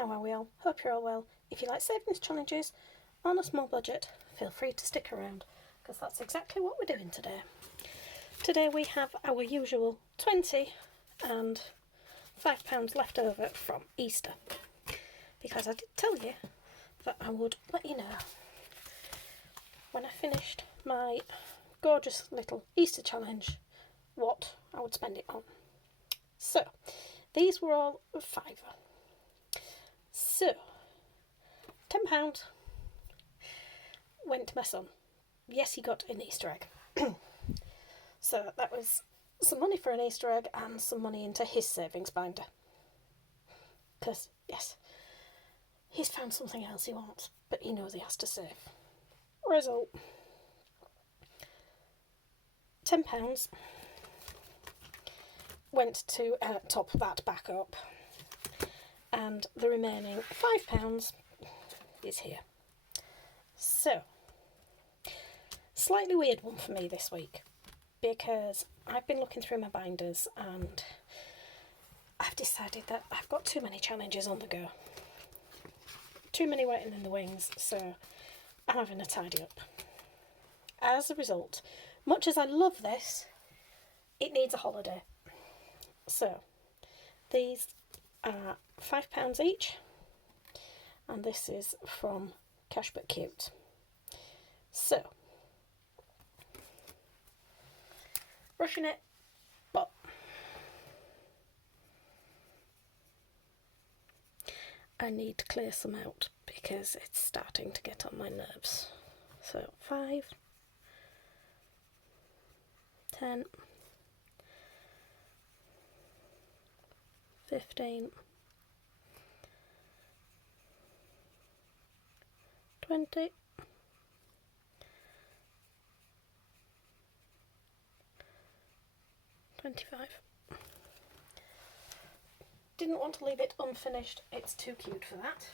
How are we all? Hope you're all well. If you like savings challenges on a small budget, feel free to stick around, because that's exactly what we're doing today. Today we have our usual 20 and £5 left over from Easter, because I did tell you that I would let you know when I finished my gorgeous little Easter challenge what I would spend it on. So these were all a fiver. So £10 went to my son. Yes, he got an Easter egg. So that was some money for an Easter egg and some money into his savings binder. Because, yes, he's found something else he wants, but he knows he has to save. Result, £10 went to top that back up, and the remaining £5 is here. So, slightly weird one for me this week, because I've been looking through my binders and I've decided that I've got too many challenges on the go. Too many waiting in the wings, so I'm having a tidy up. As a result, much as I love this, it needs a holiday. So, these are £5 each, and this is from Cash But Cute. So, brushing it, but I need to clear some out because it's starting to get on my nerves. So 5, 10, 15, 20, 25. Didn't want to leave it unfinished, it's too cute for that.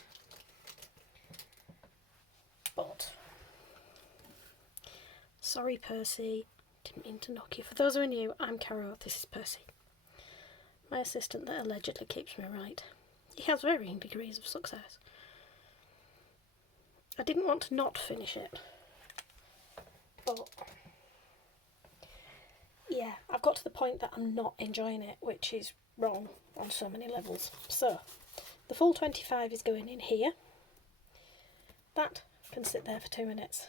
But, sorry Percy, didn't mean to knock you. For those who are new, I'm Caro, this is Percy. My assistant that allegedly keeps me right. He has varying degrees of success. I didn't want to not finish it, but yeah, I've got to the point that I'm not enjoying it, which is wrong on so many levels. So, the full 25 is going in here. That can sit there for 2 minutes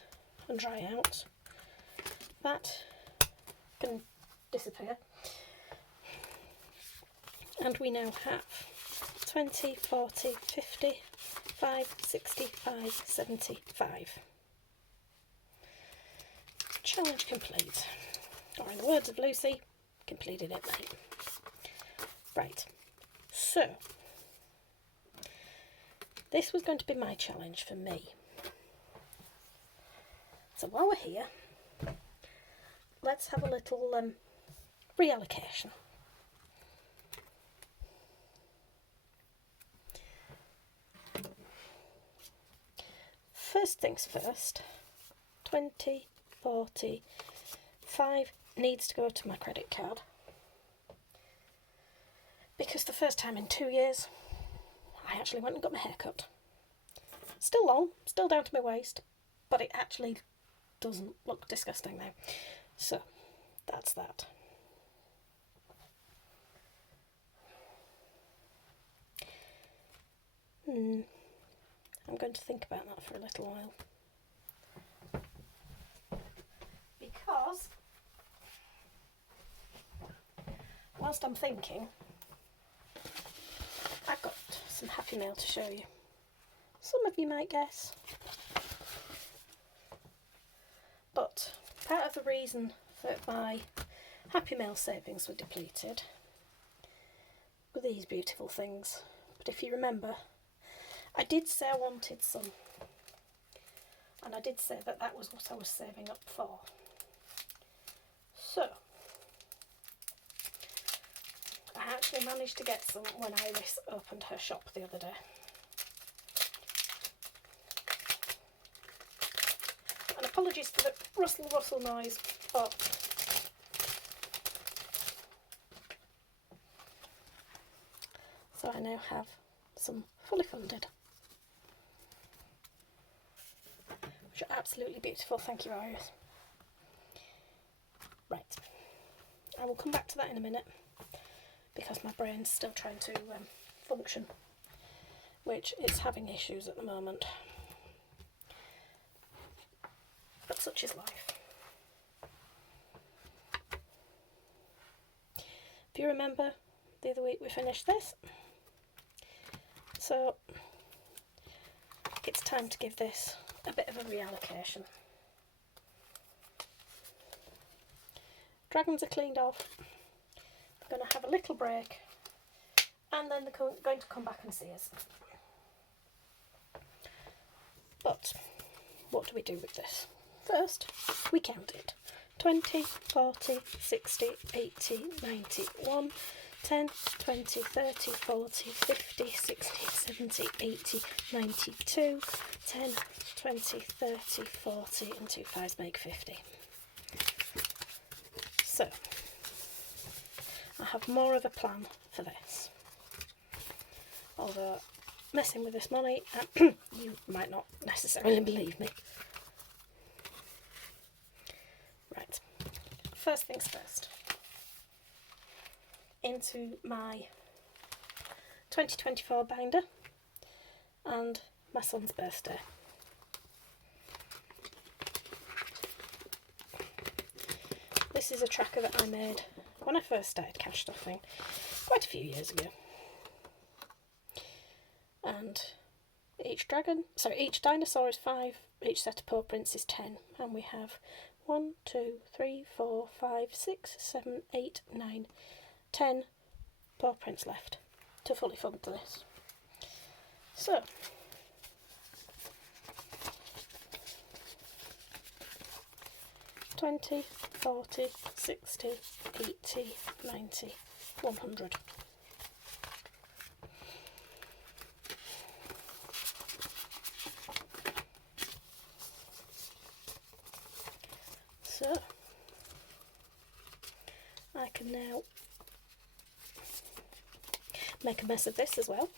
and dry out. That can disappear. And we now have 20, 40, 50, 5, 65, 75. Challenge complete. Or in the words of Lucy, completed it, mate. Right, so this was going to be my challenge for me. So while we're here, let's have a little reallocation. First things first, 20, 40, 5 needs to go to my credit card. Because the first time in 2 years, I actually went and got my hair cut. Still long, still down to my waist, but it actually doesn't look disgusting now. So, that's that. I'm going to think about that for a little while. Because, whilst I'm thinking, I've got some Happy Mail to show you. Some of you might guess. But part of the reason that my Happy Mail savings were depleted were these beautiful things. But if you remember, I did say I wanted some. And I did say that that was what I was saving up for. So, I actually managed to get some when Iris opened her shop the other day. And apologies for the rustle noise, but so I now have some fully funded, which are absolutely beautiful. Thank you, Iris. Right, I will come back to that in a minute because my brain's still trying to function, which is having issues at the moment. But such is life. If you remember, the other week we finished this. So it's time to give this a bit of a reallocation. Dragons are cleaned off. They're going to have a little break, and then they're going to come back and see us. But what do we do with this? First, we count it. 20, 40, 60, 80, 90, 1, 10, 20, 30, 40, 50, 60, 70, 80, 92, 10, 20, 30, 40, and 2 5s make 50. So, I have more of a plan for this. Although, messing with this money, you might not necessarily believe me. Right, first things first. Into my 2024 binder and my son's birthday. This is a tracker that I made when I first started cash stuffing quite a few years ago. And each dinosaur is 5, each set of paw prints is 10, and we have 1, 2, 3, 4, 5, 6, 7, 8, 9, 10 paw prints left to fully fund this. So, $20, $40, $60, $80, $90, $100. So, I can now make a mess of this as well.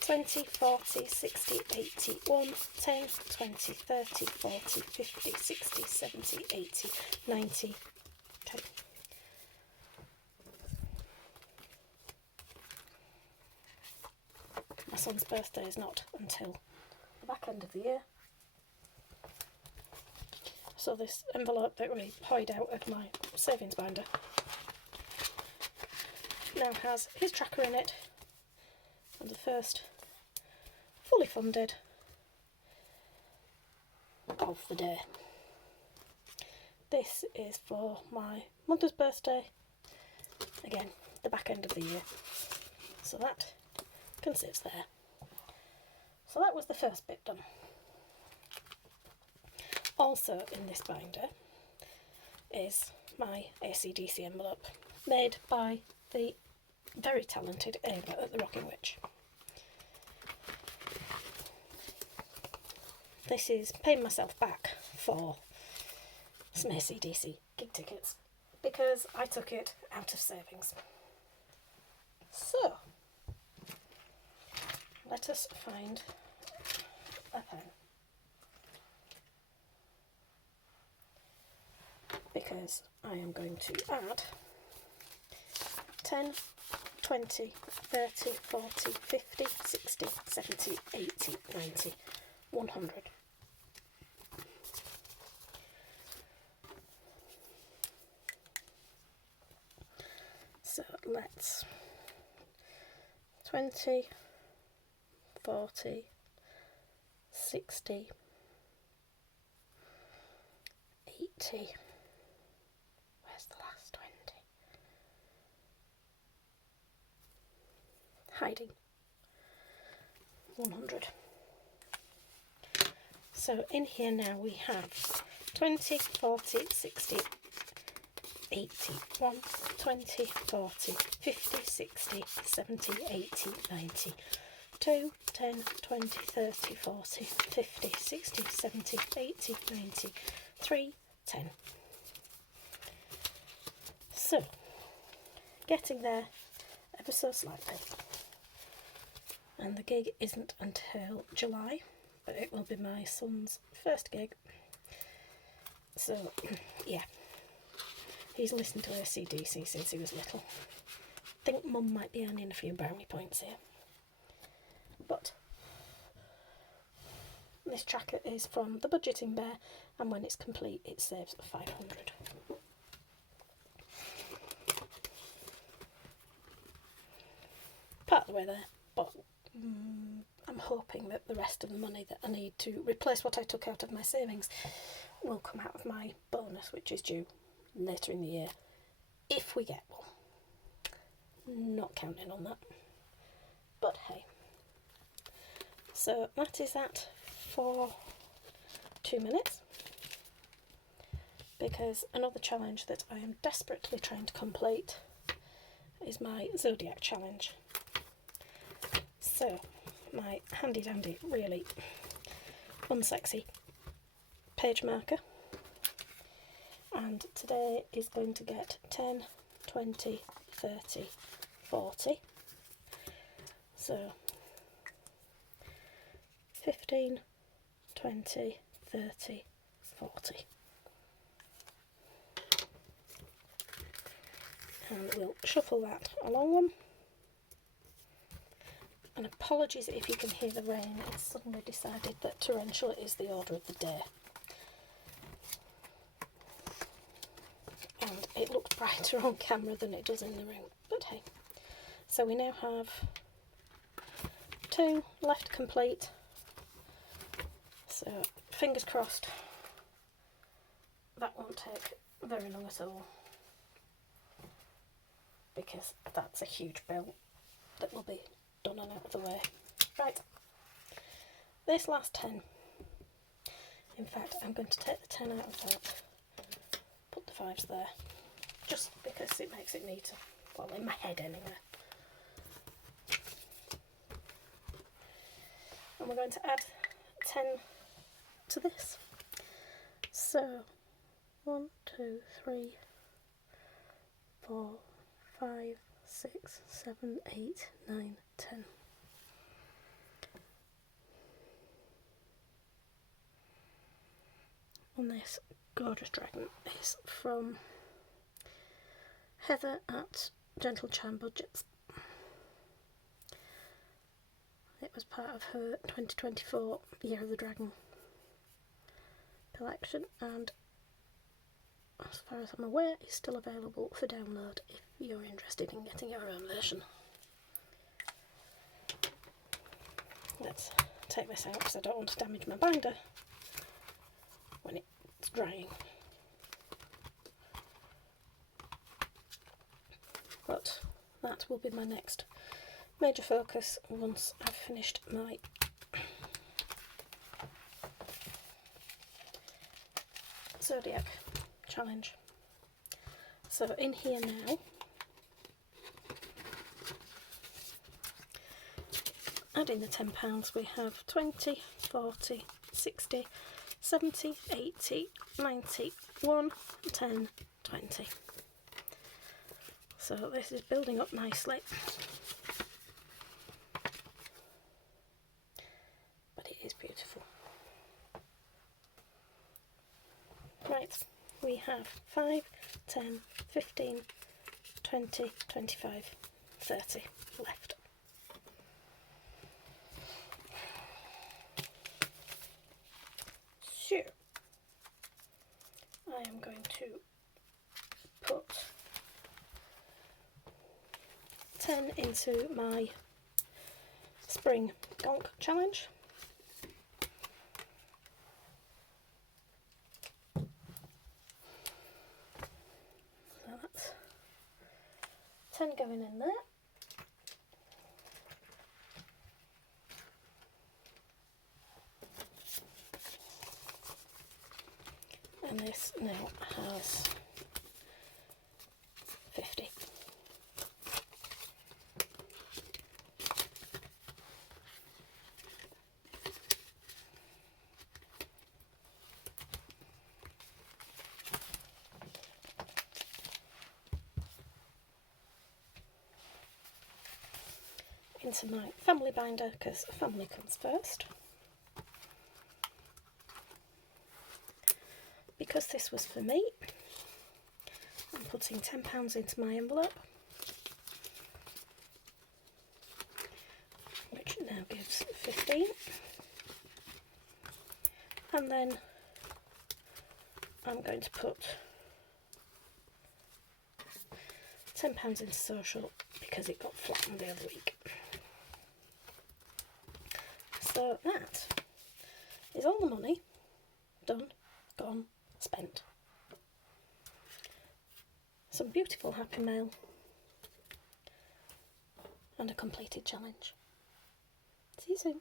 20, 40, 60, 80, 1, 10, 20, 30, 40, 50, 60, 70, 80, 90, okay. My son's birthday is not until the back end of the year. So this envelope that we hoid out of my savings binder now has his tracker in it and the first fully funded of the day. This is for my mother's birthday, again the back end of the year, so that can sit there. So that was the first bit done. Also in this binder is my AC/DC envelope made by the very talented Ava at the Rocking Witch. This is paying myself back for some AC/DC gig tickets because I took it out of savings. So, let us find a pen. Because I am going to add 10, 20, 30, 40, 50, 60, 70, 80, 90, 100. So let's 20, 40, 60, 80. Where's the last 20? Hiding. 100. So in here now we have 20, 40, 60, 80, 1, 20, 40, 50, 60, 70, 80, 90, 2, 10, 20, 30, 40, 50, 60, 70, 80, 90, 3, 10. So, getting there ever so slightly. and the gig isn't until July, but it will be my son's first gig. So, yeah, he's listened to AC/DC since he was little. I think Mum might be earning a few brownie points here. But this tracker is from the Budgeting Bear, and when it's complete it saves 500. Part of the way there, but I'm hoping that the rest of the money that I need to replace what I took out of my savings will come out of my bonus, which is due later in the year, if we get one. Not counting on that, but hey. So that is that for 2 minutes, because another challenge that I am desperately trying to complete is my Zodiac challenge. So my handy dandy, really unsexy page marker, and today is going to get 10, 20, 30, 40. So 15, 20, 30, 40. And we'll shuffle that along one. And apologies if you can hear the rain, it's suddenly decided that torrential is the order of the day. And it looks brighter on camera than it does in the room, but hey. So we now have 2 left to complete. So fingers crossed that won't take very long at all, because that's a huge bill that will be done and out of the way. Right, this last 10, in fact I'm going to take the 10 out of that, put the 5s there, just because it makes it neater, well, in my head anyway. And we're going to add 10 to this. So 1, 2, 3, 4, 5, 6, 7, 8, 9, 10. And this gorgeous dragon is from Heather at Gentle Charm Budgets. It was part of her 2024 Year of the Dragon collection, and as far as I'm aware is still available for download if you're interested in getting your own version. Let's take this out because I don't want to damage my binder when it's drying. But that will be my next major focus once I've finished my Zodiac challenge. So in here now, adding the £10, we have 20, 40, 60, 70, 80, 90, 1, 10, 20. So this is building up nicely, but it is beautiful. Right, we have 5, 10, 15, 20, 25, 30 left. So I am going to put 10 into my spring gonk challenge. So that's 10 going in there. And this now has 50. into my family binder because family comes first. Because this was for me, I'm putting £10 into my envelope, which now gives 15, and then I'm going to put £10 into social because it got flattened the other week. So that is all the money done, gone, spent. Some beautiful happy mail and a completed challenge. See you soon.